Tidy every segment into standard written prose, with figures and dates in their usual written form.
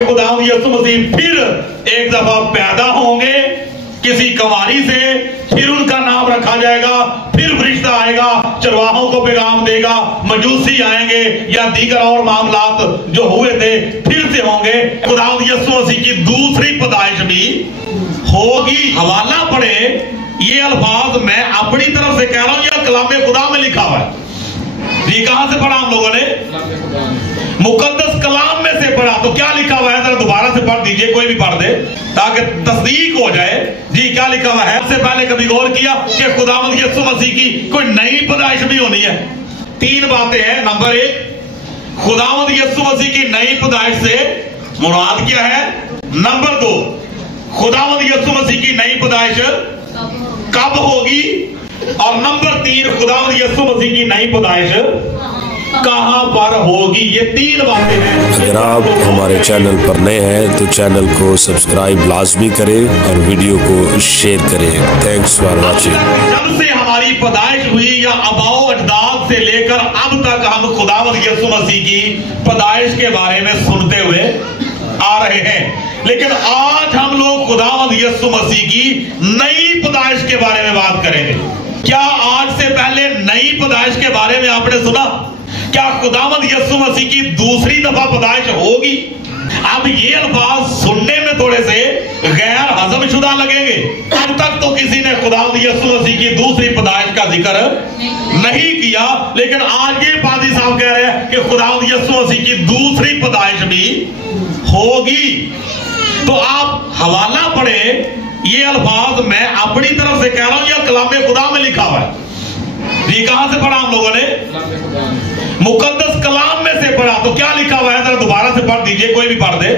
खुदावंद यीशु मसीह फिर एक दफा पैदा होंगे किसी कुंवारी से, फिर उनका नाम रखा जाएगा, फिर फरिश्ता आएगा, चरवाहों को पैगाम देगा, मजूसी आएंगे या दीगर और मामलात जो हुए थे फिर से होंगे। खुदावंद यीशु मसीह की दूसरी पैदाइश भी होगी। हवाला पढ़े, ये अल्फाज मैं अपनी तरफ से कह रहा हूं या कलामे खुदा में लिखा हुआ है जी। कहां से पढ़ा हम लोगों ने? मुकद्दस कलाम में से पढ़ा। तो क्या लिखा हुआ है जरा दोबारा से पढ़ दीजिए, कोई भी पढ़ दे ताकि तस्दीक हो जाए जी। क्या लिखा हुआ है? उससे पहले कभी गौर किया कि खुदावंद यीशु मसीह की कोई नई पैदाइश भी होनी है? तीन बातें हैं। नंबर एक, खुदावंद यीशु मसीह की नई पैदाइश से मुराद क्या है? नंबर दो, खुदावंद यीशु मसीह की नई पैदाइश कब होगी? और नंबर तीन, खुदावंद यीशु मसीह की नई पैदाइश कहां पर होगी? ये तीन बातें हैं। अगर आप हमारे चैनल पर नए हैं तो चैनल को सब्सक्राइब लाजमी करें और वीडियो को शेयर करें। Thanks for watching. जब से हमारी पैदाइश हुई या आबाओ अजदाद से लेकर अब तक हम खुदावंद यीशु मसीह की पैदाइश के बारे में सुनते हुए आ रहे हैं, लेकिन आज हम लोग खुदावंद यीशु मसीह की नई पैदाइश के बारे में बात करेंगे। क्या आज से पहले नई पैदाइश के बारे में आपने सुना? क्या खुदावंद यीशु मसीह की दूसरी दफा पैदाइश होगी? अब ये अल्फाज सुनने में थोड़े से गैर हजम शुदा लगेंगे। अब तक तो किसी ने खुदावंद यीशु मसीह की दूसरी पैदाइश का जिक्र नहीं किया, लेकिन आज ये पादी साहब कह रहे हैं कि खुदावंद यीशु मसीह की दूसरी पैदाइश भी होगी। तो आप हवाला पढ़े, ये अल्फाज मैं अपनी तरफ से कह रहा हूं या कलामे खुदा में लिखा हुआ है जी। कहां से पढ़ा हम लोगों ने? मुकद्दस कलाम में से पढ़ा। तो क्या लिखा हुआ है जरा दोबारा से पढ़ दीजिए, कोई भी पढ़ दे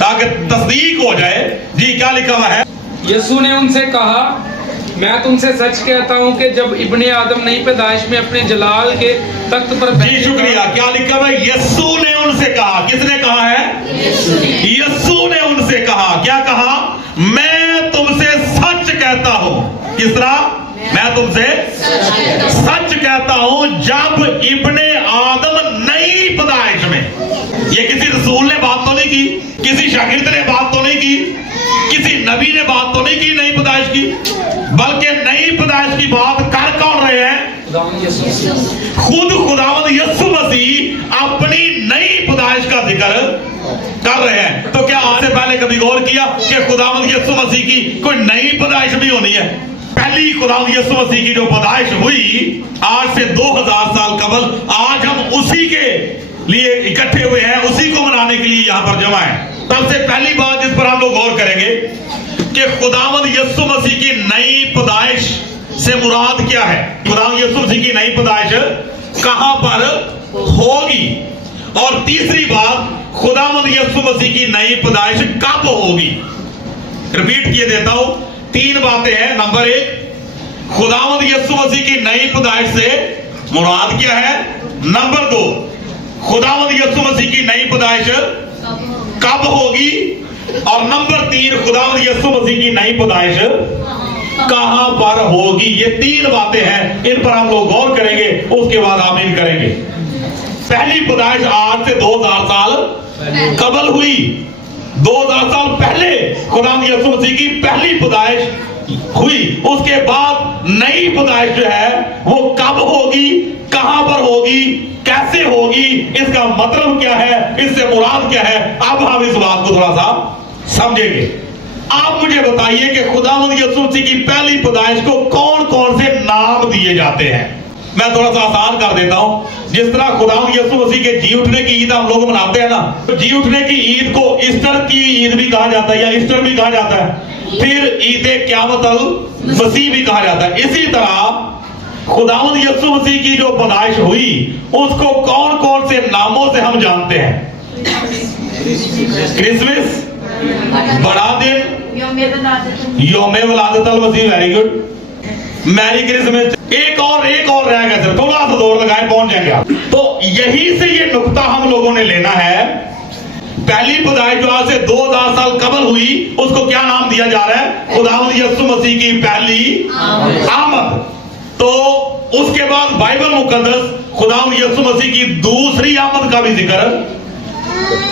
ताकि तस्दीक हो जाए जी। क्या लिखा हुआ है? यीशु ने उनसे कहा, मैं तुमसे सच कहता हूं कि जब इब्ने आदम नई पैदाइश में अपने जलाल के तख्त पर जी शुक्रिया। क्या लिखा हुआ है? यीशु ने उनसे कहा। किसने कहा है? यीशु ने उनसे कहा। क्या कहा? मैं तुमसे सच कहता हूं। किस तरह? मैं तुमसे सच कहता हूं, जब इब्ने आदम नई पैदाइश में, ये किसी रसूल ने बात तो नहीं की, किसी शागिर्द ने बात तो नहीं की, किसी नबी ने बात तो नहीं की नई पैदाइश की, बल्कि नई पैदाइश की बात कर कौन रहे हैं? खुद खुदावंद यीशु मसीह अपनी नई पैदाइश का जिक्र कर रहे हैं। तो क्या आज से पहले कभी गौर किया कि खुदावंद यीशु मसीह की कोई नई पैदाइश भी होनी है? पहली खुदावंद यीशु मसीह की जो पैदाइश हुई आज से 2000 साल कबल, आज हम उसी के लिए इकट्ठे हुए हैं, उसी को मनाने के लिए यहां पर जमा है। सबसे पहली बात जिस पर हम लोग गौर करेंगे कि खुदावंद यीशु मसीह की नई पैदाइश से मुराद क्या है? खुदावंद यीशु मसीह की नई पैदाइश कहां पर होगी? और तीसरी बात, खुदावंद यीशु मसीह की नई पैदाइश कब होगी? रिपीट किए देता हूं, तीन बातें हैं। नंबर एक, खुदावंद यीशु मसीह की नई पैदाइश से मुराद क्या है? नंबर दो, खुदावंद यीशु मसीह की नई पैदाइश कब होगी? और नंबर तीन, खुदावंद यीशु मसीह की नई पैदाइश कहां पर होगी? ये तीन बातें हैं, इन पर हम लोग गौर करेंगे, उसके बाद आमीन करेंगे। पहली पैदाइश आज से 2000 साल कबल हुई। 2000 साल पहले खुदावंद यीशु मसीह की पहली पैदाइश हुई। उसके बाद नई पैदाइश जो है वो कब होगी, कहां पर होगी, कैसे होगी, इसका मतलब क्या है, इससे मुराद क्या है, अब हम इस बात को थोड़ा सा समझेंगे। आप मुझे बताइए कि खुदावंद यीशु मसीह की पहली पैदाइश को कौन कौन से नाम दिए जाते हैं? मैं थोड़ा सा आसान कर देता हूं। जिस तरह खुदावंद यीशु मसीह के जी उठने की ईद हम लोग मनाते हैं ना, तो जी उठने की ईद को ईस्टर की ईद भी कहा जाता है या ईस्टर भी कहा जाता है, फिर ईद क़यामत अल मसीह भी कहा जाता है। इसी तरह खुदावंद यीशु मसीह की जो पैदाइश हुई उसको कौन कौन से नामों से हम जानते हैं? क्रिसमस, बड़ा दिन, यौम वलादत अल मसीह, वेरी गुड, मैरी क्रिसमस। एक और रह गया सर, थोड़ा सा दौड़ लगाए पहुंच जाएंगे आप। तो यही से ये नुक्ता हम लोगों ने लेना है। पहली पैदाइश जो आज से 2000 साल कबल हुई उसको क्या नाम दिया जा रहा है? खुदावंद यीशु मसीह की पहली आमद। तो उसके बाद बाइबल मुकद्दस खुदावंद यीशु मसीह की दूसरी आमद का भी जिक्र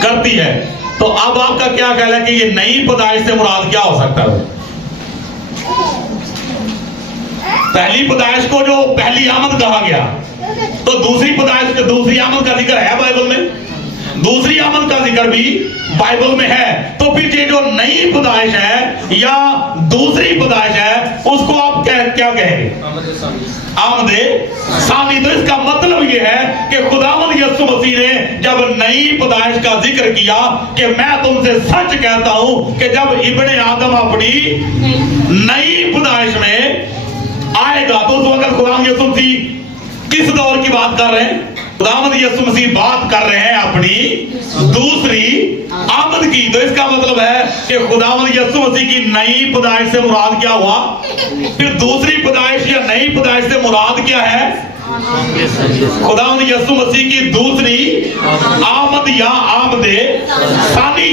करती है। तो अब आपका क्या ख्याल है कि ये नई पैदाइश से मुराद क्या हो सकता है? पहली पैदाइश को जो पहली आमद कहा गया, तो दूसरी पैदाइश, दूसरी आमद का जिक्र है बाइबल में, दूसरी आमद का जिक्र भी बाइबल में है। तो फिर ये जो नई पैदाइश है या दूसरी पैदाइश है, उसको आप क्या कहेंगे? आमदे सानी। तो इसका मतलब यह है कि खुदावंद यीशु मसीह ने जब नई पैदाइश का जिक्र किया कि मैं तुमसे सच कहता हूं कि जब इब्ने आदम अपनी नई पैदाइश में आएगा, तो उस वक्त खुदावंद यीशु मसीह किस दौर की बात कर रहे हैं? खुदावंद यीशु मसीह बात कर रहे हैं अपनी दूसरी आमद की। तो इसका मतलब है कि खुदावंद यीशु मसीह की नई पैदाइश से मुराद क्या हुआ? फिर दूसरी पैदाइश या नई पैदाइश से मुराद क्या है? खुदावंद यीशु मसीह की दूसरी आमद या आमदे सानी।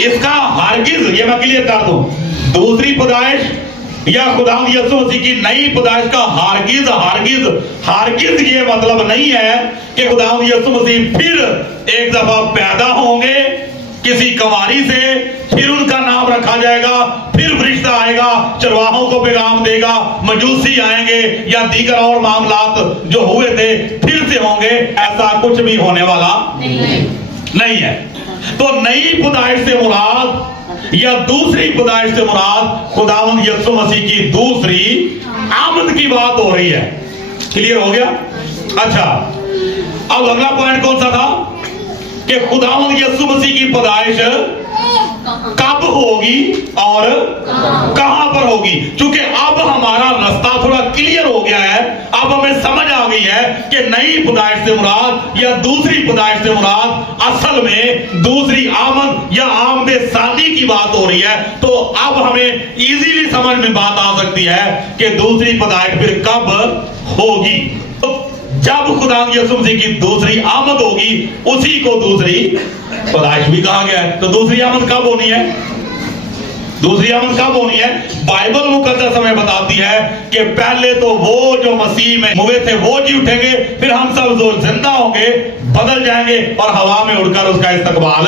इसका हरगिज, ये मैं क्लियर कर दूं, दूसरी पैदाइश या खुदावंद यीशु मसीह की नई पैदाइश का हरगिज हरगिज हरगिज ये मतलब नहीं है कि खुदावंद यीशु मसीह फिर एक दफा पैदा होंगे किसी कुंवारी से, फिर उनका नाम रखा जाएगा, फिर फरिश्ता आएगा, चरवाहों को पैगाम देगा, मजूसी आएंगे या दीगर और मामलात जो हुए थे फिर से होंगे। ऐसा कुछ भी होने वाला नहीं है। तो नई पैदाइश से मुराद या दूसरी पैदाइश से मुराद खुदावंद यीशु मसीह की दूसरी आमद की बात हो रही है। क्लियर हो गया? अच्छा, अब अगला पॉइंट कौन सा था कि खुदावंद यीशु मसीह की पैदाइश कब होगी और कहां पर होगी। क्योंकि अब हमारा रास्ता थोड़ा क्लियर हो गया है, अब हमें समझ आ गई है कि नई पैदाइश से मुराद या दूसरी पैदाइश से मुराद असल में दूसरी आमद या आमदे सानी की बात हो रही है। तो अब हमें इजीली समझ में बात आ सकती है कि दूसरी पैदाइश फिर कब होगी। तो जब खुदावंद यीशु मसीह की दूसरी आमद होगी, उसी को दूसरी पैदाइश भी कहा गया है। तो दूसरी आमद कब होनी है? दूसरी आमद कब होनी है? बाइबल मुकद्दस हमें बताती है कि पहले तो वो जो मसीह में हुए थे वो जी उठेंगे, फिर हम सब जो जिंदा होंगे बदल जाएंगे और हवा में उड़कर उसका इस्तकबाल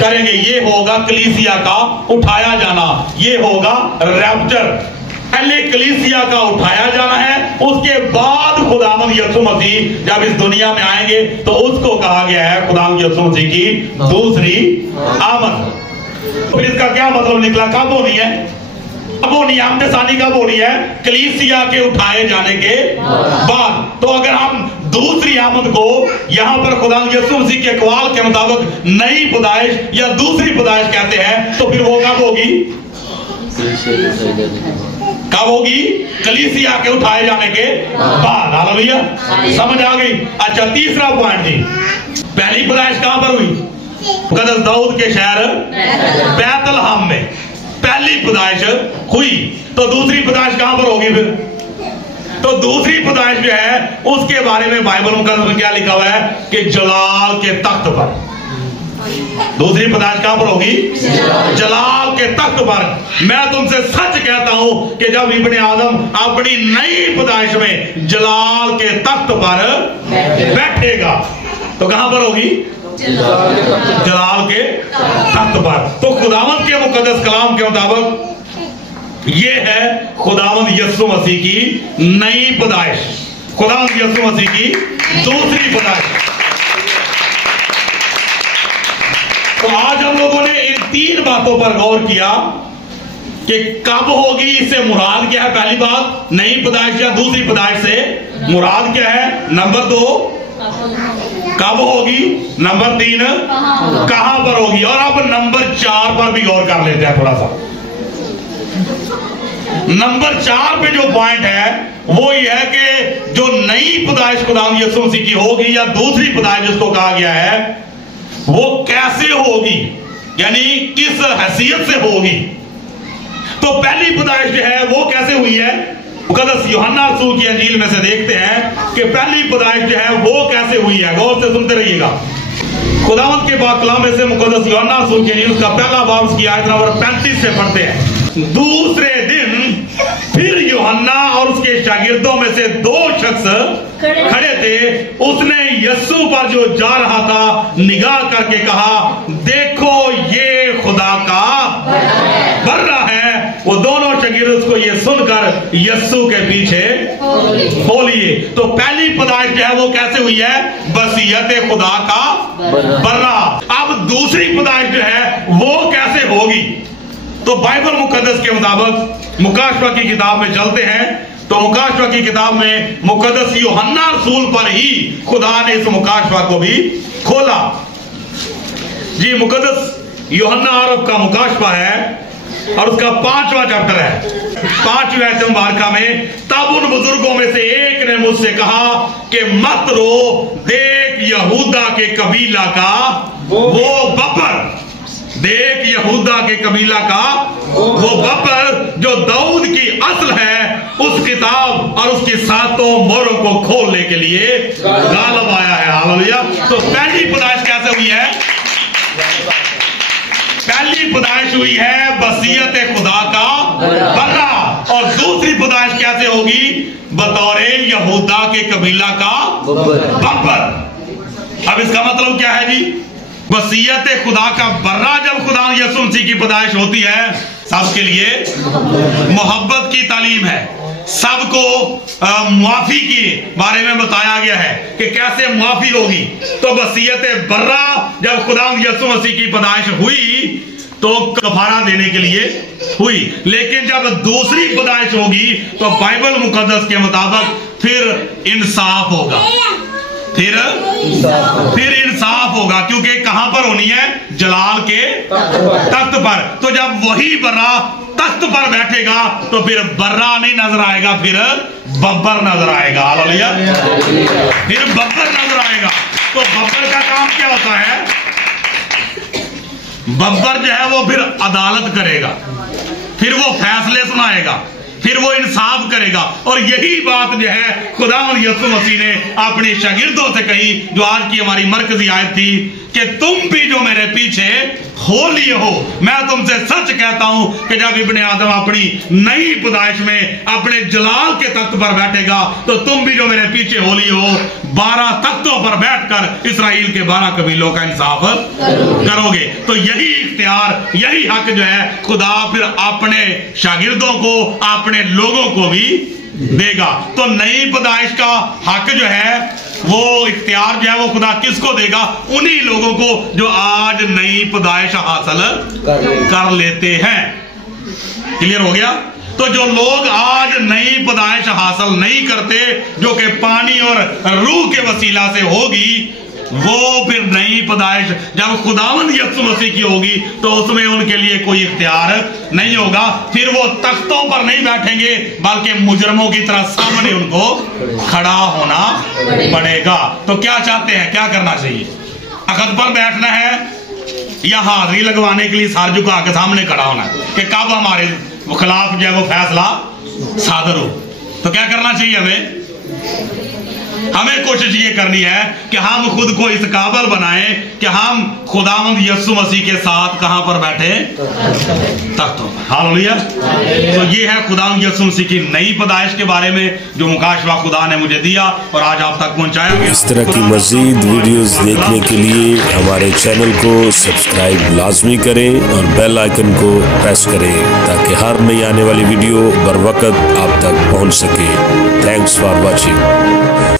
करेंगे। ये होगा कलीसिया का उठाया जाना, ये होगा रैप्चर। पहले कलीसिया का उठाया जाना है, उसके बाद खुदावंद यीशु मसीह जब इस दुनिया में आएंगे तो उसको कहा गया है खुदावंद यीशु मसीह की दूसरी आमद। तो इसका क्या मतलब निकला? कब होनी है? अब वो नियामत सानी कब होनी है? कलीसिया के उठाए जाने के बाद। तो अगर हम दूसरी आमद को यहां पर खुदावंद यीशु मसीह के अक़वाल के मुताबिक नई पैदाइश या दूसरी पैदाइश कहते हैं, तो फिर वो कब होगी? कब होगी? कलीसिया के उठाए जाने के बाद। हालेलुया, समझ आ गई? अच्छा, तीसरा पॉइंट जी, पहली पैदाइश कहां पर हुई? मुकद्दस दाऊद के शहर बैतलहम में पहली पैदाइश हुई। तो दूसरी पैदाइश कहां पर होगी फिर? तो दूसरी पैदाइश जो है उसके बारे में बाइबल मुकद्दस में क्या लिखा हुआ है कि जलाल के तख्त पर। दूसरी पैदाइश कहां पर होगी? जलाल के तख्त पर। मैं तुमसे सच कहता हूं कि जब इब्ने आदम अपनी नई पैदाइश में जलाल के तख्त पर बैठेगा, तो कहां पर होगी? जलाल के तख्त पर। तो खुदावंद के मुकद्दस कलाम के मुताबिक ये है खुदावंद यीशु मसीह की नई पैदाइश, खुदावंद यीशु मसीह की दूसरी पैदाइश। तो आज हम लोगों ने इन तीन बातों पर गौर किया कि कब होगी, इससे मुराद क्या है। पहली बात, नई पैदाइश या दूसरी पैदाइश से मुराद क्या है। नंबर 2, कब होगी। नंबर 3, कहां पर होगी। और अब नंबर 4 पर भी गौर कर लेते हैं थोड़ा सा। नंबर 4 पे जो पॉइंट है वो ये है कि जो नई पैदाइश खुदावंद यीशु मसीह की होगी या दूसरी पैदाइश जिसको कहा गया है, वो कैसे होगी, यानी किस हैसियत से होगी। तो पहली पैदाइश जो है वो कैसे हुई है? मुकद्दस यूहन्ना रसूल की अंजील में से देखते हैं कि पहली पैदाइश जो है वो कैसे हुई है। गौर से सुनते रहिएगा। खुदावंद के पाक कलाम में से मुकद्दस यूहन्ना रसूल की अंजील का पहला बाब की आयत नंबर 35 से पढ़ते हैं। दूसरे दिन फिर यूहन्ना और उसके शागिर्दों में से 2 शख्स खड़े थे। उसने यीशु पर जो जा रहा था निगाह करके कहा, देखो ये खुदा का बर्रा है। वो दोनों शागिर्द उसको ये सुनकर यीशु के पीछे हो लिए। तो पहली पैदाइश जो है वो कैसे हुई है? बसीयत खुदा का बर्रा। अब दूसरी पैदाइश जो है वो कैसे होगी? तो बाइबल मुकद्दस के मुताबिक मुकाशवा की किताब में चलते हैं। तो मुकाशवा की किताब में मुकद्दस यूहन्ना रसूल पर ही खुदा ने इस मुकाशवा को भी खोला। जी, मुकद्दस यूहन्ना अरब का मुकाशवा है और उसका 5वां चैप्टर है। 5वीं आयत मुबारका में, तब उन बुजुर्गों में से एक ने मुझसे कहा कि मत रो, देख यहूदा के कबीला का वो बब्बर, देख यहूदा के कबीला का वो बब्बर जो दाऊद की असल है, उस किताब और उसकी 7 मोहरों को खोलने के लिए गालिब आया है। हालेलुया। तो पहली पैदाइश कैसे हुई है? पहली पैदाइश हुई है बसीयत खुदा का बर्रा। और दूसरी पैदाइश कैसे होगी? बतौर यहूदा के कबीला का बब्बर। अब इसका मतलब क्या है जी? वसीयत खुदा का बर्रा जब खुदा यीशु मसीह की पैदाइश होती है, सबके लिए मोहब्बत की तालीम है। सबको मुआफी के बारे में बताया गया है कि कैसे मुआफी होगी। तो वसीयत बर्रा जब खुदा यीशु मसीह की पैदाइश हुई तो कफारा देने के लिए हुई। लेकिन जब दूसरी पैदाइश होगी तो बाइबल मुकद्दस के मुताबिक फिर इंसाफ होगा। फिर इंसाफ होगा, क्योंकि कहां पर होनी है? जलाल के तख्त पर। तो जब वही बर्रा तख्त पर बैठेगा तो फिर बर्रा नहीं नजर आएगा, फिर बब्बर नजर आएगा। हालेलुया। फिर बब्बर नजर आएगा। तो बब्बर का काम क्या होता है? बब्बर जो है वो फिर अदालत करेगा, फिर वो फैसले सुनाएगा, फिर वो इंसाफ करेगा। और यही बात जो है खुदा यीशु मसीह ने अपने शागिर्दों से कही, जो आज की हमारी मरकजी आयत थी कि तुम भी जो मेरे पीछे हो लिए हो। मैं तुमसे सच कहता हूं कि जब इब्ने आदम अपनी नई पैदाइश में अपने जलाल के तख्त पर बैठेगा तो तुम भी जो मेरे पीछे हो लिए हो 12 तख्तों पर बैठकर इसराइल के 12 कबीलों का इंसाफ करोगे। तो यही इख्तियार, यही हक जो है खुदा फिर अपने शागिर्दों को, अपने लोगों को भी देगा। तो नई पैदाइश का हक जो है, वो इख्तियार जो है वो खुदा किसको देगा? उन्हीं लोगों को जो आज नई पैदाइश हासिल कर लेते हैं। क्लियर हो गया? तो जो लोग आज नई पैदाइश हासिल नहीं करते, जो कि पानी और रूह के वसीला से होगी, वो फिर नई पैदाइश जब खुदावंद यीशु मसीह की होगी तो उसमें उनके लिए कोई इख्तियार नहीं होगा। फिर वो तख्तों पर नहीं बैठेंगे, बल्कि मुजरमों की तरह सामने उनको खड़ा होना पड़ेगा। तो क्या चाहते हैं, क्या करना चाहिए? तख्त पर बैठना है या हाजिरी लगवाने के लिए सर झुका के सामने खड़ा होना है कि कब हमारे खिलाफ जो है वो फैसला सादर हो? तो क्या करना चाहिए? हमें कोशिश ये करनी है कि हम खुद को इस काबिल बनाएं कि हम खुदावंद यीशु मसीह के साथ कहां पर बैठे? तख्तों पर। हालेलुया। तो ये है खुदावंद यीशु मसीह की नई पैदाइश के बारे में जो मुकाशवा खुदा ने मुझे दिया और आज आप तक पहुंचाया। इस तरह की मजीद वीडियोस देखने के लिए हमारे चैनल को सब्सक्राइब लाजमी करें और बेल आइकन को प्रेस करें ताकि हर नई आने वाली वीडियो बर वक्त आप तक पहुंच सके। Thanks for watching.